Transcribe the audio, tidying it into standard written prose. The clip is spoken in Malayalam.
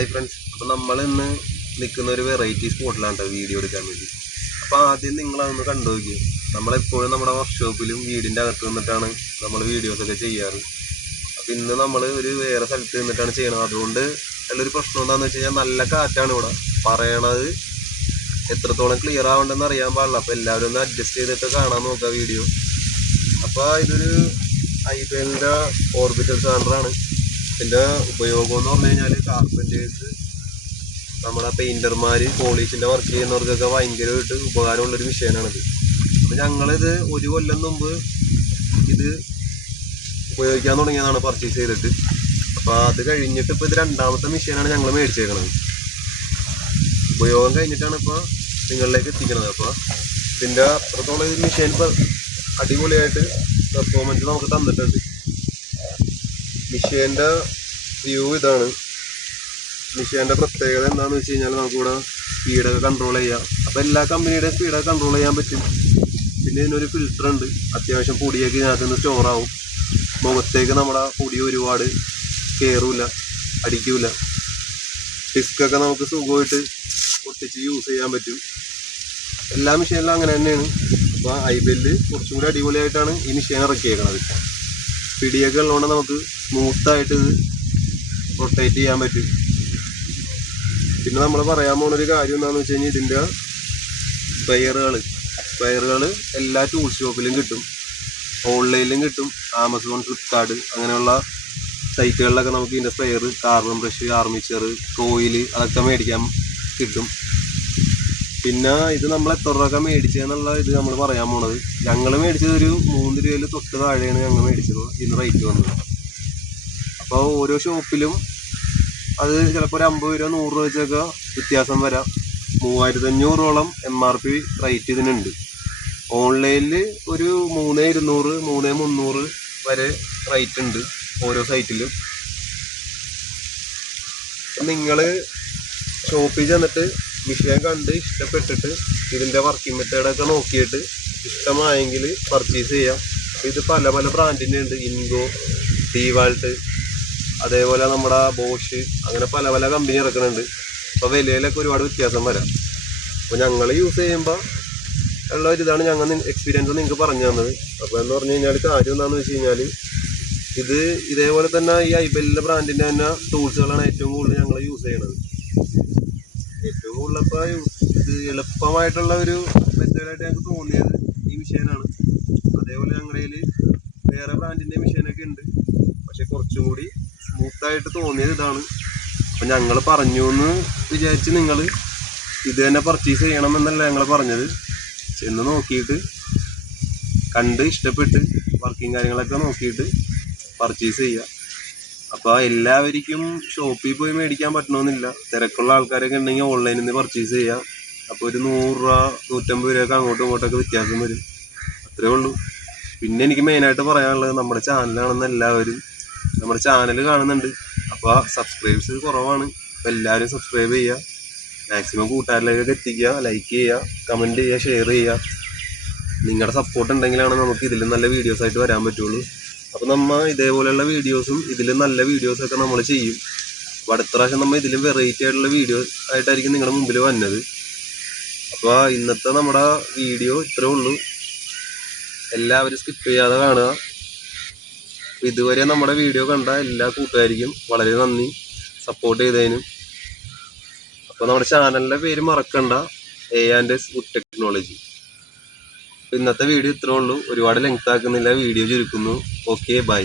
ഹായ് ഫ്രണ്ട്സ്, അപ്പോൾ നമ്മൾ ഇന്ന് നിൽക്കുന്ന ഒരു വെറൈറ്റി സ്പോട്ടിലാണ് വീഡിയോ എടുക്കാൻ വേണ്ടി. അപ്പോൾ ആദ്യം നിങ്ങളതൊന്ന് കണ്ടു നോക്കി. നമ്മളെപ്പോഴും നമ്മുടെ വർക്ക്ഷോപ്പിലും വീടിൻ്റെ അകത്ത് നിന്നിട്ടാണ് നമ്മൾ വീഡിയോസൊക്കെ ചെയ്യാറ്. അപ്പോൾ ഇന്ന് നമ്മൾ ഒരു വേറെ സ്ഥലത്ത് നിന്നിട്ടാണ് ചെയ്യണത്. അതുകൊണ്ട് ഉള്ളൊരു പ്രശ്നം എന്താണെന്ന് വെച്ച് കഴിഞ്ഞാൽ നല്ല കാറ്റാണ് ഇവിടെ. പറയണത് എത്രത്തോളം ക്ലിയർ ആവണ്ടെന്ന് അറിയാൻ പാടില്ല. അപ്പോൾ എല്ലാവരും ഒന്ന് അഡ്ജസ്റ്റ് ചെയ്തിട്ട് കാണാൻ നോക്കുക വീഡിയോ. അപ്പോൾ ഇതൊരു ഐബെലിൻ്റെ ഓർബിറ്റൽ സാൻഡറാണ്. ഇതിൻ്റെ ഉപയോഗം എന്ന് പറഞ്ഞു കഴിഞ്ഞാൽ കാർപ്പൻറ്റേഴ്സ്, നമ്മുടെ പെയിൻറ്റർമാർ, പോളീഷിൻ്റെ വർക്ക് ചെയ്യുന്നവർക്കൊക്കെ ഭയങ്കരമായിട്ട് ഉപകാരമുള്ളൊരു മെഷീനാണിത്. അപ്പോൾ ഞങ്ങളിത് ഒരു കൊല്ലം മുമ്പ് ഇത് ഉപയോഗിക്കാൻ തുടങ്ങിയതാണ് പർച്ചേസ് ചെയ്തിട്ട്. അപ്പോൾ അത് കഴിഞ്ഞിട്ട് ഇപ്പോൾ ഇത് രണ്ടാമത്തെ മെഷീനാണ് ഞങ്ങൾ മേടിച്ചേക്കണത്. ഉപയോഗം കഴിഞ്ഞിട്ടാണ് ഇപ്പോൾ നിങ്ങളിലേക്ക് എത്തിക്കുന്നത്. അപ്പോൾ ഇതിൻ്റെ അത്രത്തോളം ഈ മെഷീൻ ഇപ്പോൾ അടിപൊളിയായിട്ട് പെർഫോമൻസ് നമുക്ക് തന്നിട്ടുണ്ട്. മെഷീൻ്റെ വ്യൂ ഇതാണ്. മെഷീൻ്റെ പ്രത്യേകത എന്താണെന്ന് വെച്ച് കഴിഞ്ഞാൽ നമുക്കിവിടെ സ്പീഡൊക്കെ കൺട്രോൾ ചെയ്യാം. അപ്പോൾ എല്ലാ കമ്പനിയുടെയും സ്പീഡൊക്കെ കൺട്രോൾ ചെയ്യാൻ പറ്റും. പിന്നെ ഇതിനൊരു ഫിൽറ്റർ ഉണ്ട്. അത്യാവശ്യം പൊടിയൊക്കെ ഇതിനകത്ത് നിന്ന് സ്റ്റോറാവും. മുഖത്തേക്ക് നമ്മുടെ പൊടി ഒരുപാട് കയറില്ല, അടിക്കില്ല. ഡിസ്കൊക്കെ നമുക്ക് സുഖമായിട്ട് പൊട്ടിച്ച് യൂസ് ചെയ്യാൻ പറ്റും. എല്ലാ മെഷീനിലും അങ്ങനെ തന്നെയാണ്. അപ്പോൾ ഐബെല്ലിൽ കുറച്ചും കൂടി അടിപൊളിയായിട്ടാണ് ഈ മെഷീൻ ഇറക്കിയേക്കുന്നത്. പിടിയൊക്കെ ഉള്ളതുകൊണ്ട് നമുക്ക് സ്മൂത്തായിട്ട് ഇത് റൊട്ടേറ്റ് ചെയ്യാൻ പറ്റും. പിന്നെ നമ്മൾ പറയാൻ പോകുന്നൊരു കാര്യം എന്താണെന്ന് വെച്ച് കഴിഞ്ഞാൽ ഇതിൻ്റെ സ്പെയറുകൾ എല്ലാ ടൂൾ ഷോപ്പിലും കിട്ടും, ഓൺലൈനിലും കിട്ടും. ആമസോൺ, ഫ്ലിപ്കാർട്ട് അങ്ങനെയുള്ള സൈറ്റുകളിലൊക്കെ നമുക്ക് ഇതിൻ്റെ spare, carbon brush, armature, coil അതൊക്കെ മേടിക്കാൻ കിട്ടും. പിന്നെ ഇത് നമ്മൾ എത്ര രൂപ മേടിച്ചതെന്നുള്ള ഇത് നമ്മൾ പറയാൻ പോണത്. ഞങ്ങൾ മേടിച്ചത് ഒരു 3 രൂപയിൽ തൊട്ട് താഴെയാണ് ഞങ്ങൾ മേടിച്ചത് ഇന്ന് റേറ്റ് വന്നത്. അപ്പോൾ ഓരോ ഷോപ്പിലും അത് ചിലപ്പോൾ ഒരു 50 രൂപ 100 രൂപ വെച്ചൊക്കെ വ്യത്യാസം വരാം. 3500ഓളം MRP റേറ്റ് ഇതിനുണ്ട്. ഓൺലൈനിൽ ഒരു 3200, 3300 വരെ റേറ്റ് ഉണ്ട് ഓരോ സൈറ്റിലും. നിങ്ങൾ ഷോപ്പിൽ ചെന്നിട്ട് മെഷീൻ കണ്ട് ഇഷ്ടപ്പെട്ടിട്ട് ഇതിൻ്റെ വർക്കിംഗ് മെത്തേഡൊക്കെ നോക്കിയിട്ട് ഇഷ്ടമായെങ്കിൽ പർച്ചേസ് ചെയ്യാം. ഇത് പല പല ബ്രാൻഡിൻ്റെ ഉണ്ട്. ഇൻഗോ, ഡീവാൾട്ട്, അതേപോലെ നമ്മുടെ ബോഷ്, അങ്ങനെ പല പല കമ്പനി ഇറക്കുന്നുണ്ട്. അപ്പോൾ വിലയിലൊക്കെ ഒരുപാട് വ്യത്യാസം വരാം. അപ്പോൾ ഞങ്ങൾ യൂസ് ചെയ്യുമ്പോൾ ഉള്ള ഒരിതാണ് ഞങ്ങൾ എക്സ്പീരിയൻസ് നിങ്ങൾക്ക് പറഞ്ഞു തന്നത്. അപ്പോൾ എന്ന് പറഞ്ഞു കഴിഞ്ഞാൽ കാര്യം എന്താണെന്ന് വെച്ച് കഴിഞ്ഞാൽ ഇത് ഇതേപോലെ തന്നെ ഈ ഐബെല്ലിൻ്റെ ബ്രാൻഡിൻ്റെ തന്നെ ടൂൾസുകളാണ് ഏറ്റവും കൂടുതൽ ഞങ്ങൾ യൂസ് ചെയ്യണത്. ഏറ്റവും കൂടുതലപ്പോൾ ഇത് എളുപ്പമായിട്ടുള്ള ഒരു മെത്തേഡായിട്ട് ഞങ്ങൾക്ക് തോന്നിയത് ഈ മെഷീനാണ്. അതേപോലെ ഞങ്ങളുടെ കയ്യിൽ വേറെ ബ്രാൻഡിൻ്റെ മെഷീനൊക്കെ ഉണ്ട്, പക്ഷെ കുറച്ചും കൂടി സ്മൂത്തായിട്ട് തോന്നിയത് ഇതാണ്. അപ്പം ഞങ്ങൾ പറഞ്ഞു എന്ന് വിചാരിച്ച് നിങ്ങൾ ഇത് തന്നെ പർച്ചേസ് ചെയ്യണമെന്നല്ല ഞങ്ങൾ പറഞ്ഞത്. ചെന്ന് നോക്കിയിട്ട് കണ്ട് ഇഷ്ടപ്പെട്ട് വർക്കിംഗ് കാര്യങ്ങളൊക്കെ നോക്കിയിട്ട് പർച്ചേസ് ചെയ്യുക. അപ്പോൾ എല്ലാവർക്കും ഷോപ്പിൽ പോയി മേടിക്കാൻ പറ്റണമെന്നില്ല. തിരക്കുള്ള ആൾക്കാരൊക്കെ ഉണ്ടെങ്കിൽ ഓൺലൈനിൽ നിന്ന് പർച്ചേസ് ചെയ്യാം. അപ്പോൾ ഒരു 100 രൂപ 150 രൂപയൊക്കെ അങ്ങോട്ടും ഇങ്ങോട്ടൊക്കെ വ്യത്യാസം വരും. അത്രേ ഉള്ളൂ. പിന്നെ എനിക്ക് മെയിനായിട്ട് പറയാനുള്ളത്, നമ്മുടെ ചാനലാണെന്ന് എല്ലാവരും നമ്മുടെ ചാനൽ കാണുന്നുണ്ട്. അപ്പോൾ സബ്സ്ക്രൈബേഴ്സ് കുറവാണ്. അപ്പോൾ എല്ലാവരും സബ്സ്ക്രൈബ് ചെയ്യുക, മാക്സിമം കൂട്ടുകാരിലേക്കൊക്കെ എത്തിക്കുക, ലൈക്ക് ചെയ്യുക, കമൻറ്റ് ചെയ്യുക, ഷെയർ ചെയ്യുക. നിങ്ങളുടെ സപ്പോർട്ട് ഉണ്ടെങ്കിലാണ് നമുക്ക് ഇതിലും നല്ല വീഡിയോസായിട്ട് വരാൻ പറ്റുള്ളൂ. അപ്പോൾ നമ്മൾ ഇതേപോലെയുള്ള വീഡിയോസും ഇതിലും നല്ല വീഡിയോസൊക്കെ നമ്മൾ ചെയ്യും. അപ്പോൾ അടുത്ത പ്രാവശ്യം നമ്മൾ ഇതിലും വെറൈറ്റി ആയിട്ടുള്ള വീഡിയോ ആയിട്ടായിരിക്കും നിങ്ങളുടെ മുമ്പിൽ വന്നത്. അപ്പോൾ ഇന്നത്തെ നമ്മുടെ വീഡിയോ ഇത്രേ ഉള്ളൂ. എല്ലാവരും സ്കിപ്പ് ചെയ്യാതെ കാണുക. ഇതുവരെ നമ്മുടെ വീഡിയോ കണ്ട എല്ലാ കൂട്ടുകാർക്കും വളരെ നന്ദി സപ്പോർട്ട് ചെയ്തതിനും. അപ്പോൾ നമ്മുടെ ചാനലിൻ്റെ പേര് മറക്കണ്ട, A&S വുഡ് ടെക്നോളജി. ഇന്നത്തെ വീഡിയോ ഇത്രേ ഉള്ളൂ. ഒരുപാട് ലെങ്ത് ആക്കുന്നില്ല, വീഡിയോ ചുരുക്കുന്നു. Okay, by.